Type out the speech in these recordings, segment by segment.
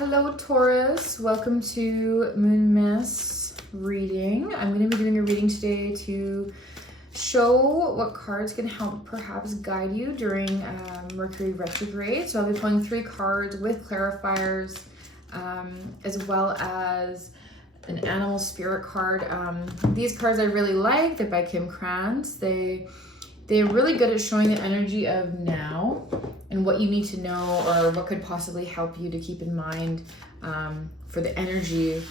Hello Taurus, welcome to Moon Miss reading. I'm going to be doing a reading today to show what cards can help perhaps guide you during Mercury Retrograde. So I'll be pulling 3 cards with clarifiers as well as an animal spirit card. These cards I really like. They're by Kim Krantz. They're really good at showing the energy of now and what you need to know or what could possibly help you to keep in mind for the energy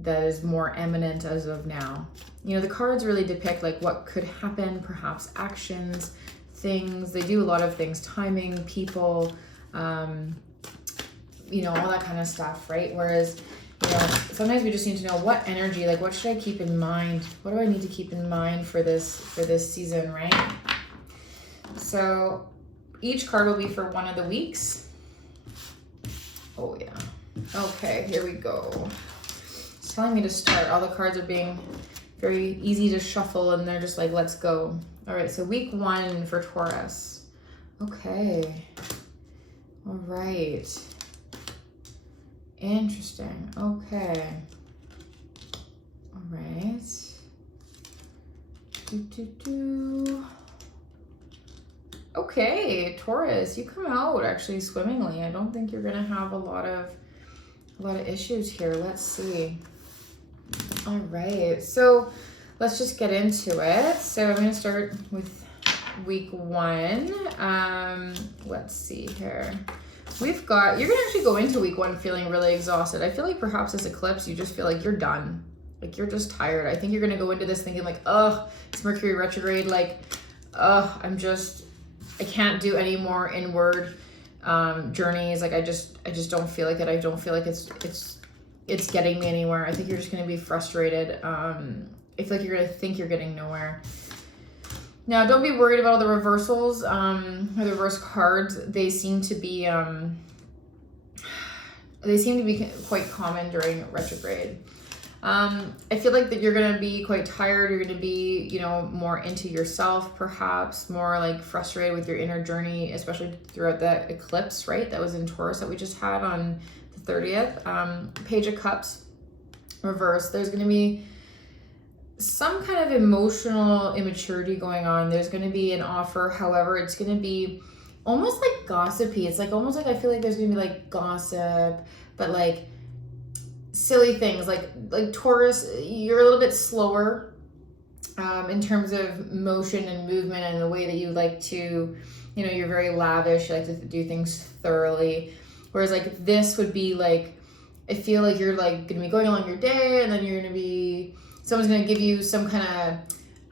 that is more eminent as of now. You know, the cards really depict like what could happen, perhaps actions, things. They do a lot of things, timing, people, you know, all that kind of stuff, right? Whereas, you know, sometimes we just need to know what energy, like what should I keep in mind? What do I need to keep in mind for this season, right? So each card will be for one of the weeks. Oh yeah. Okay, here we go. It's telling me to start. All the cards are being very easy to shuffle and they're just like, let's go. All right, so week 1 for Taurus. Okay. All right. Interesting. Okay. All right. Okay, Taurus, you come out actually swimmingly. I don't think you're gonna have a lot of issues here. Let's see. All right, so let's just get into it. So I'm gonna start with week 1. Let's see here. You're gonna actually go into week 1 feeling really exhausted. I feel like perhaps this eclipse, you just feel like you're done. Like you're just tired. I think you're gonna go into this thinking like, ugh, it's Mercury retrograde. Like, ugh, I can't do any more inward journeys. Like I just don't feel like it. I don't feel like it's getting me anywhere. I think you're just gonna be frustrated. I feel like you're gonna think you're getting nowhere. Now, don't be worried about all the reversals or the reverse cards. They seem to be quite common during retrograde. I feel like that you're going to be quite tired. You're going to be, you know, more into yourself, perhaps more like frustrated with your inner journey, especially throughout that eclipse, right? That was in Taurus that we just had on the 30th. Page of Cups reverse. There's going to be some kind of emotional immaturity going on. There's going to be an offer. However, it's going to be almost like gossipy. It's like almost like I feel like there's going to be like gossip, but like silly things like Taurus, you're a little bit slower in terms of motion and movement and the way that you like to, you know, you're very lavish, you like to do things thoroughly. Whereas like this would be like, I feel like you're like gonna be going along your day and then you're gonna be, someone's gonna give you some kind of,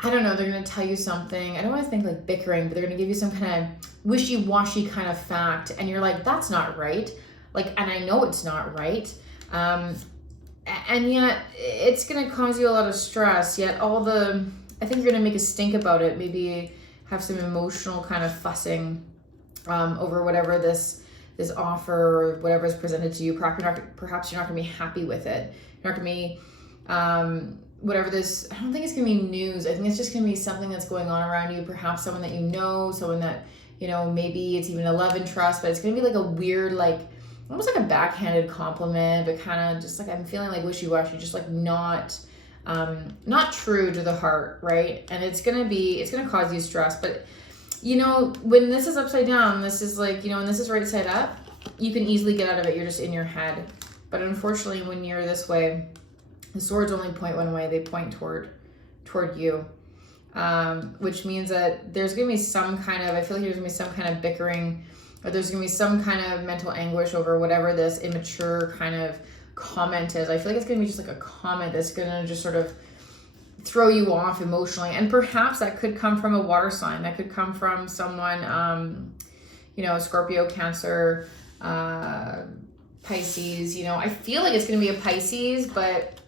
I don't know, they're gonna tell you something. I don't want to think like bickering, but they're gonna give you some kind of wishy-washy kind of fact and you're like, that's not right. Like, and I know it's not right. And yet it's going to cause you a lot of stress, yet I think you're going to make a stink about it, maybe have some emotional kind of fussing over whatever this offer or whatever is presented to you. Perhaps you're not going to be happy with it. You're not going to be, whatever this, I don't think it's going to be news. I think it's just going to be something that's going on around you, perhaps someone that you know, someone that, you know, maybe it's even a love interest, but it's going to be like a weird, like, almost like a backhanded compliment, but kind of just like I'm feeling like wishy-washy, just like not true to the heart, right? And it's gonna cause you stress. But you know, when this is upside down, this is like, you know, when this is right side up, you can easily get out of it. You're just in your head. But unfortunately, when you're this way, the swords only point one way. They point toward you, which means that there's gonna be some kind of, I feel like there's gonna be some kind of bickering. Or there's going to be some kind of mental anguish over whatever this immature kind of comment is. I feel like it's going to be just like a comment that's going to just sort of throw you off emotionally. And perhaps that could come from a water sign. That could come from someone, you know, Scorpio, Cancer, Pisces. You know, I feel like it's going to be a Pisces, but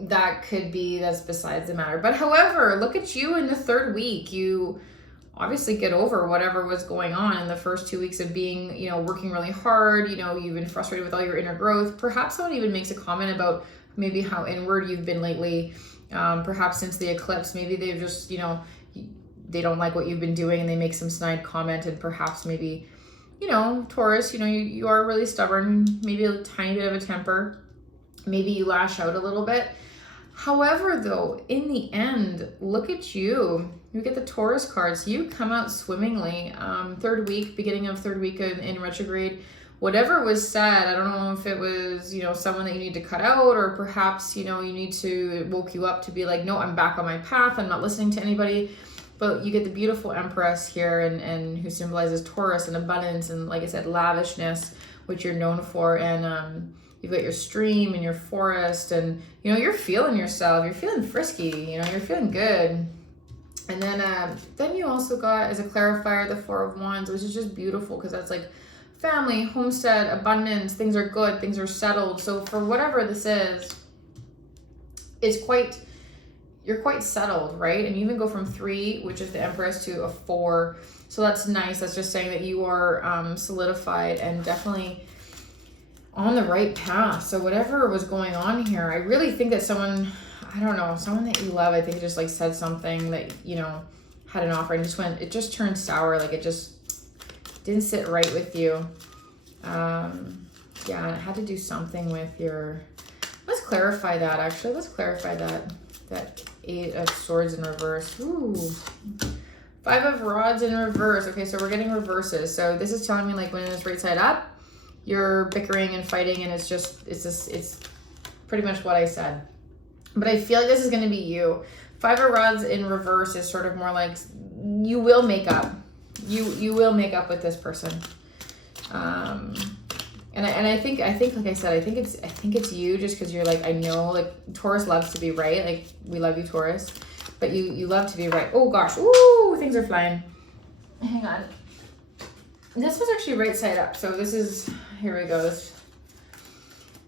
that's besides the matter. But however, look at you in the 3rd week. You obviously get over whatever was going on in the first 2 weeks of being, you know, working really hard. You know, you've been frustrated with all your inner growth. Perhaps someone even makes a comment about maybe how inward you've been lately. Perhaps since the eclipse, maybe they've just, you know, they don't like what you've been doing and they make some snide comment and perhaps maybe you know, Taurus, you know, you are really stubborn, maybe a tiny bit of a temper. Maybe you lash out a little bit. However, though, in the end, look at you. You get the Taurus cards. You come out swimmingly. Third week, beginning of third week in retrograde. Whatever was said, I don't know if it was, you know, someone that you need to cut out, or perhaps, you know, you need to, it woke you up to be like, no, I'm back on my path. I'm not listening to anybody. But you get the beautiful Empress here, and who symbolizes Taurus and abundance and, like I said, lavishness, which you're known for. And you've got your stream and your forest, and, you know, you're feeling yourself. You're feeling frisky. You know, you're feeling good. And then you also got, as a clarifier, the Four of Wands, which is just beautiful because that's like family, homestead, abundance. Things are good. Things are settled. So for whatever this is, you're quite settled, right? And you even go from 3, which is the Empress, to a 4. So that's nice. That's just saying that you are solidified and definitely on the right path. So whatever was going on here, I really think that someone, I don't know, someone that you love, I think just like said something that, you know, had an offer and it just turned sour. Like it just didn't sit right with you. Yeah, it had to do something with your, let's clarify that actually. Let's clarify that 8 of Swords in reverse. Ooh. 5 of Rods in reverse. Okay, so we're getting reverses. So this is telling me like when it's right side up, you're bickering and fighting, and it's pretty much what I said. But I feel like this is going to be you. 5 of Rods in reverse is sort of more like you will make up. You will make up with this person. And I think like I said, I think it's you, just because you're like, I know, like Taurus loves to be right. Like we love you, Taurus, but you love to be right. Oh gosh, ooh, things are flying. Hang on. This was actually right side up. So this is, here we go.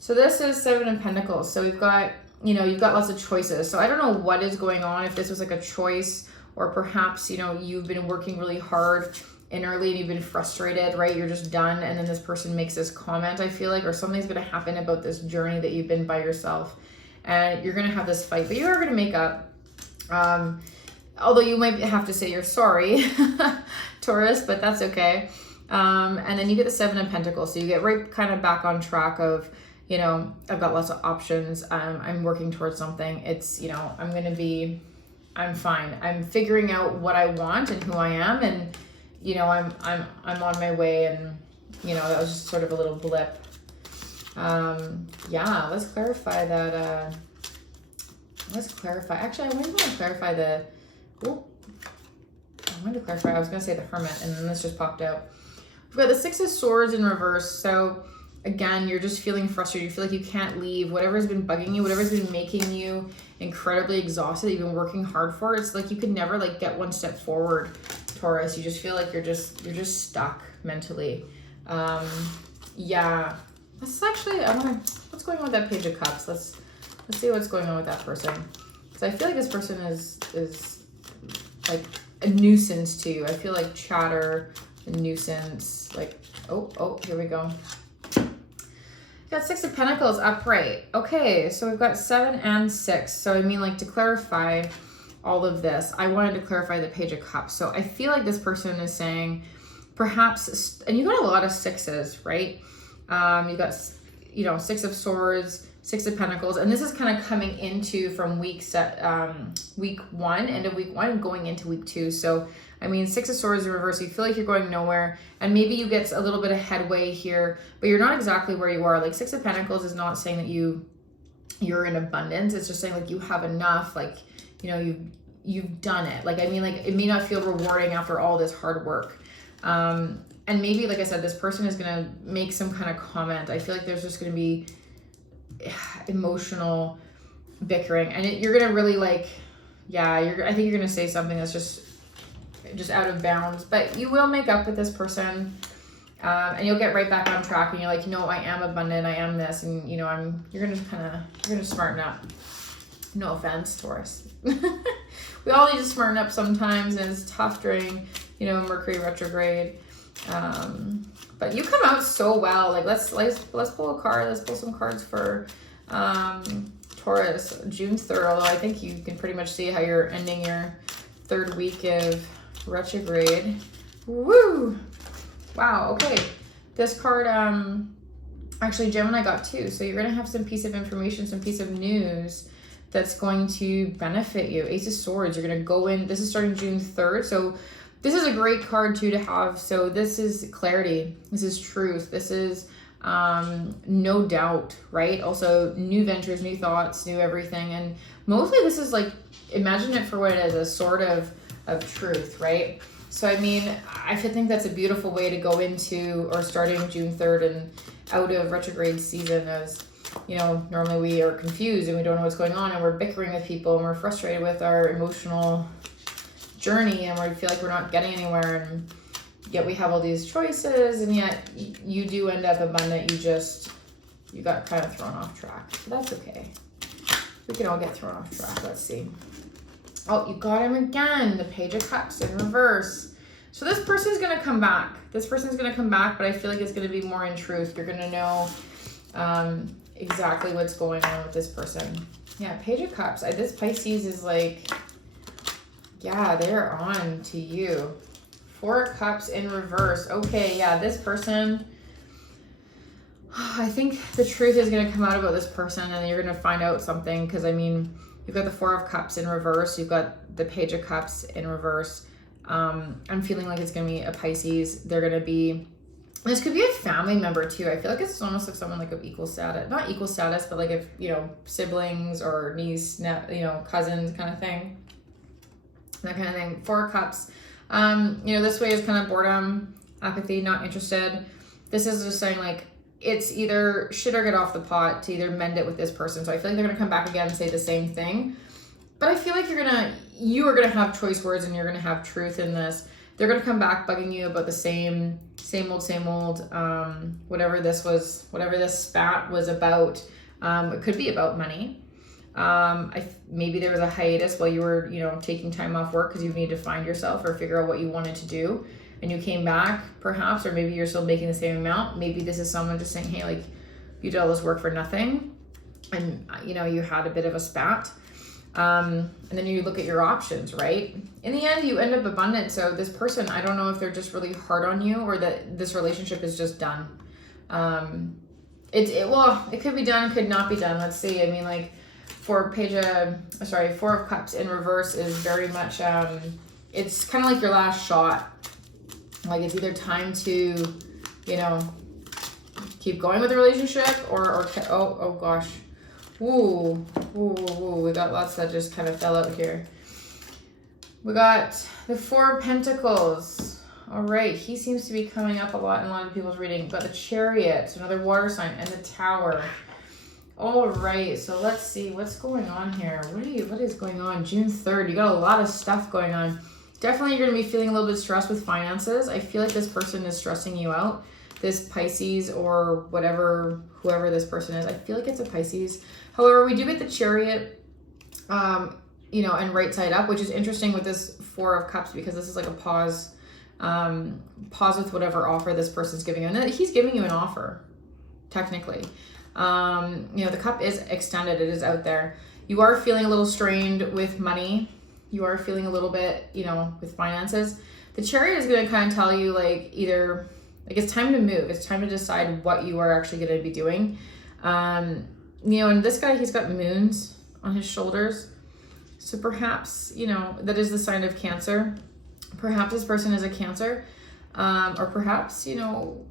So this is 7 of Pentacles. So we've got, you know, you've got lots of choices. So I don't know what is going on, if this was like a choice, or perhaps, you know, you've been working really hard innerly and you've been frustrated, right? You're just done. And then this person makes this comment, I feel like, or something's going to happen about this journey that you've been by yourself, and you're going to have this fight, but you are going to make up. Although you might have to say you're sorry, Taurus, but that's okay. And then you get the 7 of Pentacles. So you get right kind of back on track of, you know, I've got lots of options. I'm working towards something. It's, you know, I'm fine. I'm figuring out what I want and who I am. And, you know, I'm on my way. And, you know, that was just sort of a little blip. Yeah, let's clarify that. Actually, I wanted to clarify I was going to say the Hermit, and then this just popped out. We've got the 6 of Swords in reverse. So again, you're just feeling frustrated. You feel like you can't leave. Whatever's been bugging you, whatever's been making you incredibly exhausted, that you've been working hard for, it's like you could never like get one step forward, Taurus. You just feel like you're just stuck mentally. Yeah. This is actually, what's going on with that Page of Cups? Let's see what's going on with that person. Because I feel like this person is like a nuisance to you. I feel like chatter, a nuisance, like, oh, here we go. Got 6 of Pentacles upright. Okay, so we've got 7 and 6. So I mean, like, to clarify all of this, I wanted to clarify the Page of Cups. So I feel like this person is saying, perhaps, and you got a lot of 6s, right? You got, you know, 6 of Swords, 6 of Pentacles, and this is kind of coming into from week 1, end of week 1, going into week 2. So I mean, 6 of Swords in reverse, you feel like you're going nowhere, and maybe you get a little bit of headway here, but you're not exactly where you are. Like 6 of Pentacles is not saying that you're in abundance. It's just saying like you have enough, like, you know, you've done it. Like, I mean, like it may not feel rewarding after all this hard work. And maybe, like I said, this person is going to make some kind of comment. I feel like there's just going to be emotional bickering, and you're going to really like, yeah, I think you're going to say something that's just out of bounds, but you will make up with this person, and you'll get right back on track, and you're like, you know, I am abundant, I am this, and you know, you're gonna smarten up. No offense, Taurus. We all need to smarten up sometimes, and it's tough during, you know, Mercury retrograde. But you come out so well. Like let's pull a card. Let's pull some cards for Taurus, June 3rd. Although I think you can pretty much see how you're ending your 3rd week of retrograde. Woo! Wow, okay. This card, actually Gemini got 2. So you're going to have some piece of information, some piece of news that's going to benefit you. Ace of Swords, you're going to go in. This is starting June 3rd. So this is a great card too to have. So this is clarity. This is truth. This is no doubt, right? Also new ventures, new thoughts, new everything. And mostly this is like, imagine it for what it is, a sort of truth, right? So, I mean, I think that's a beautiful way to go into or starting June 3rd and out of retrograde season, as, you know, normally we are confused and we don't know what's going on and we're bickering with people and we're frustrated with our emotional journey and we feel like we're not getting anywhere, and yet we have all these choices, and yet you do end up abundant. You got kind of thrown off track. But that's okay. We can all get thrown off track. Let's see. Oh, you got him again. The Page of Cups in reverse. So this person's going to come back. This person's going to come back, but I feel like it's going to be more in truth. You're going to know exactly what's going on with this person. Yeah, Page of Cups. This Pisces is like, yeah, they're on to you. 4 of Cups in reverse. Okay, yeah, this person, I think the truth is going to come out about this person, and you're going to find out something, because, I mean, you've got the 4 of Cups in reverse. You've got the Page of Cups in reverse. I'm feeling like it's going to be a Pisces. They're going to be, this could be a family member too. I feel like it's almost like someone like of equal status, not equal status, but like if, you know, siblings or niece, you know, cousins kind of thing. That kind of thing. 4 of Cups. You know, this way is kind of boredom, apathy, not interested. This is just saying like, it's either shit or get off the pot to either mend it with this person. So I feel like they're going to come back again and say the same thing. But I feel like you are going to have choice words and you're going to have truth in this. They're going to come back bugging you about the same old, whatever this spat was about. It could be about money. Maybe there was a hiatus while you were, you know, taking time off work because you need to find yourself or figure out what you wanted to do. And you came back perhaps, or maybe you're still making the same amount. Maybe this is someone just saying, hey, like, you did all this work for nothing. And, you know, you had a bit of a spat. And then you look at your options, right? In the end, you end up abundant. So this person, I don't know if they're just really hard on you or that this relationship is just done. It could be done, could not be done. Let's see. I mean, like, 4 of Cups in reverse is very much, it's kind of like your last shot. Like, it's either time to, you know, keep going with the relationship or oh gosh. Ooh, we got lots that just kind of fell out here. We got the 4 of Pentacles. All right, he seems to be coming up a lot in a lot of people's reading. Got the Chariot, another water sign, and the Tower. All right, so let's see what's going on here. What is going on? June 3rd, you got a lot of stuff going on. Definitely you're going to be feeling a little bit stressed with finances. I feel like this person is stressing you out. This Pisces or whoever this person is. I feel like it's a Pisces. However, we do get the Chariot, you know, and right side up, which is interesting with this 4 of Cups because this is like a pause with whatever offer this person's giving you. And he's giving you an offer, technically. You know, the cup is extended. It is out there. You are feeling a little strained with money. You are feeling a little bit, you know, with finances. The Chariot is going to kind of tell you like either like it's time to move. It's time to decide what you are actually going to be doing. You know, and this guy, he's got moons on his shoulders. So perhaps, you know, that is the sign of Cancer. Perhaps this person is a Cancer. Or perhaps, you know,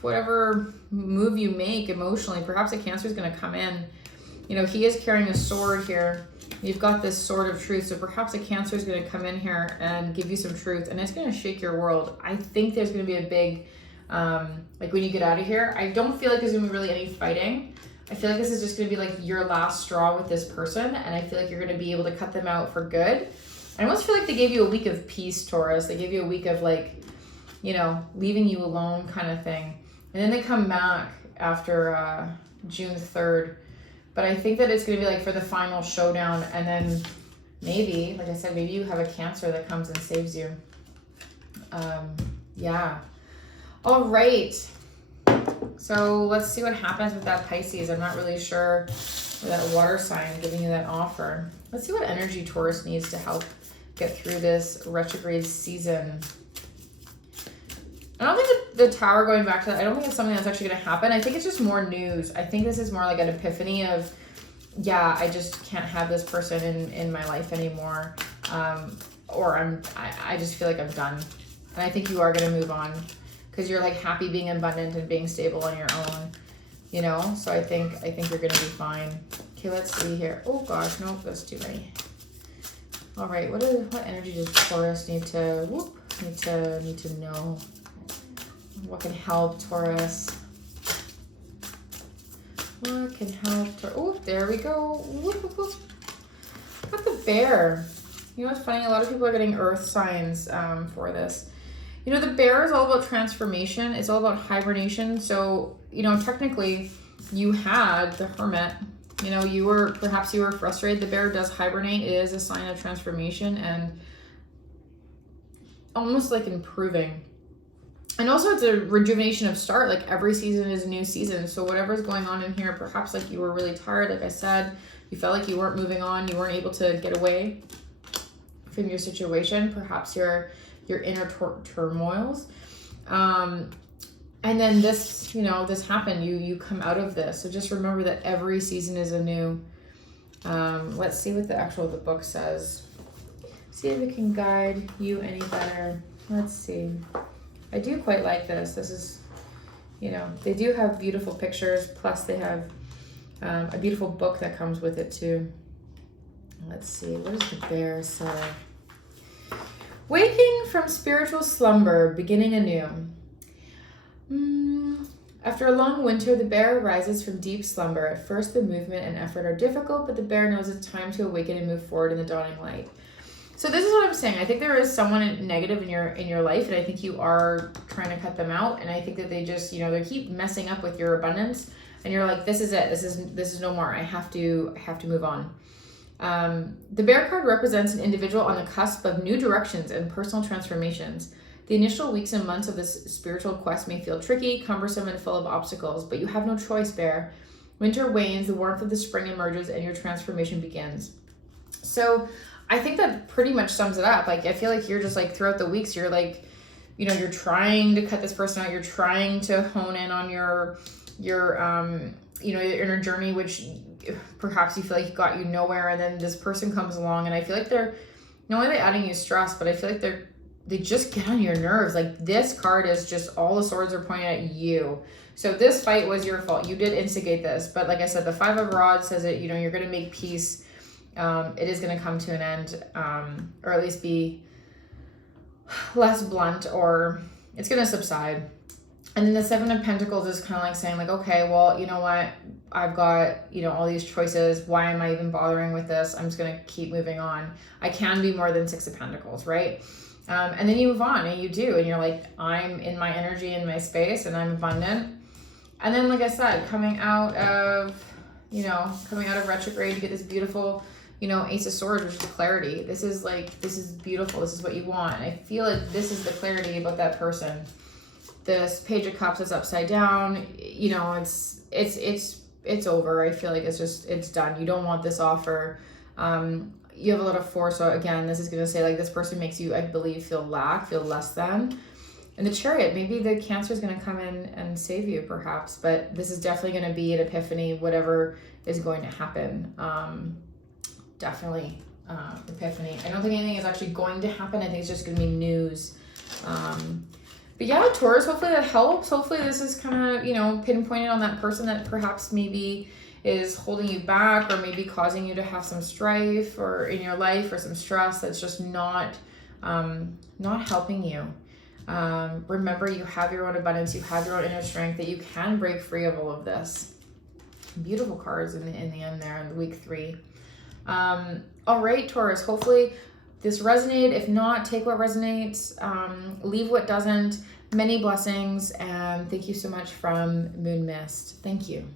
whatever move you make emotionally, perhaps a Cancer is going to come in. You know, he is carrying a sword here. You've got this sword of truth. So perhaps a Cancer is going to come in here and give you some truth, and it's going to shake your world. I think there's going to be a big, like when you get out of here, I don't feel like there's going to be really any fighting. I feel like this is just going to be like your last straw with this person. And I feel like you're going to be able to cut them out for good. I almost feel like they gave you a week of peace, Taurus. They gave you a week of like, you know, leaving you alone kind of thing. And then they come back after June 3rd. But I think that it's going to be like for the final showdown. And then maybe, like I said, maybe you have a Cancer that comes and saves you. Yeah. All right. So let's see what happens with that Pisces. I'm not really sure that water sign giving you that offer. Let's see what energy Taurus needs to help get through this retrograde season. I don't think the Tower, going back to that, I don't think it's something that's actually going to happen. I think it's just more news. I think this is more like an epiphany of, yeah, I just can't have this person in my life anymore. Or I just feel like I'm done. And I think you are going to move on because you're like happy being abundant and being stable on your own, you know? So I think you're going to be fine. Okay, let's see here. Oh gosh, nope, that's too many. All right, what energy does Taurus need to know? What can help Taurus? What can help Taurus? Oh, there we go. Whoop, whoop, whoop. Got the bear. You know what's funny? A lot of people are getting earth signs for this. You know, the bear is all about transformation. It's all about hibernation. So, you know, technically you had the Hermit. You know, perhaps you were frustrated. The bear does hibernate. It is a sign of transformation and almost like improving. And also it's a rejuvenation of start. Like every season is a new season. So whatever's going on in here, perhaps like you were really tired. Like I said, you felt like you weren't moving on. You weren't able to get away from your situation. Perhaps your inner turmoils. And then this, you know, this happened. You come out of this. So just remember that every season is a new. Let's see what the book says. See if it can guide you any better. Let's see. I do quite like this. This is, you know, they do have beautiful pictures. Plus they have a beautiful book that comes with it too. Let's see. What does the bear say? Waking from spiritual slumber, beginning anew. After a long winter, the bear rises from deep slumber. At first, the movement and effort are difficult, but the bear knows it's time to awaken and move forward in the dawning light. So this is what I'm saying. I think there is someone negative in your life, and I think you are trying to cut them out. And I think that they just, you know, they keep messing up with your abundance, and you're like, this is it. This is no more. I have to move on. The bear card represents an individual on the cusp of new directions and personal transformations. The initial weeks and months of this spiritual quest may feel tricky, cumbersome, and full of obstacles, but you have no choice, bear. Winter wanes, the warmth of the spring emerges, and your transformation begins. So I think that pretty much sums it up. Like, I feel like you're just like throughout the weeks, you're like, you know, you're trying to cut this person out. You're trying to hone in on your you know, your inner journey, which perhaps you feel like got you nowhere. And then this person comes along, and I feel like they're not only adding you stress, but I feel like they just get on your nerves. Like this card is just all the swords are pointing at you. So this fight was your fault. You did instigate this. But like I said, the 5 of Rods says that, you know, you're going to make peace. It is going to come to an end, or at least be less blunt, or it's going to subside. And then the 7 of Pentacles is kind of like saying like, okay, well, you know what? I've got, you know, all these choices. Why am I even bothering with this? I'm just going to keep moving on. I can be more than 6 of Pentacles, right? And then you move on, and you do, and you're like, I'm in my energy, in my space, and I'm abundant. And then, like I said, coming out of retrograde, you get this beautiful, you know, Ace of Swords, which is clarity. This is beautiful. This is what you want. And I feel like this is the clarity about that person. This Page of Cups is upside down. You know, it's over. I feel like it's done. You don't want this offer. You have a lot of force. So again, this is going to say like this person makes you, I believe, feel less than. And the Chariot, maybe the Cancer is going to come in and save you perhaps, but this is definitely going to be an epiphany, whatever is going to happen. Definitely epiphany. I don't think anything is actually going to happen. I think it's just going to be news. But yeah, Taurus, hopefully that helps. Hopefully this is kind of, you know, pinpointed on that person that perhaps maybe is holding you back, or maybe causing you to have some strife or in your life, or some stress that's just not helping you. Remember, you have your own abundance, you have your own inner strength, that you can break free of all of this. Beautiful cards in the end there in week 3. All right, Taurus, hopefully this resonated. If not, take what resonates, leave what doesn't. Many blessings, and thank you so much from Moon Mist. Thank you.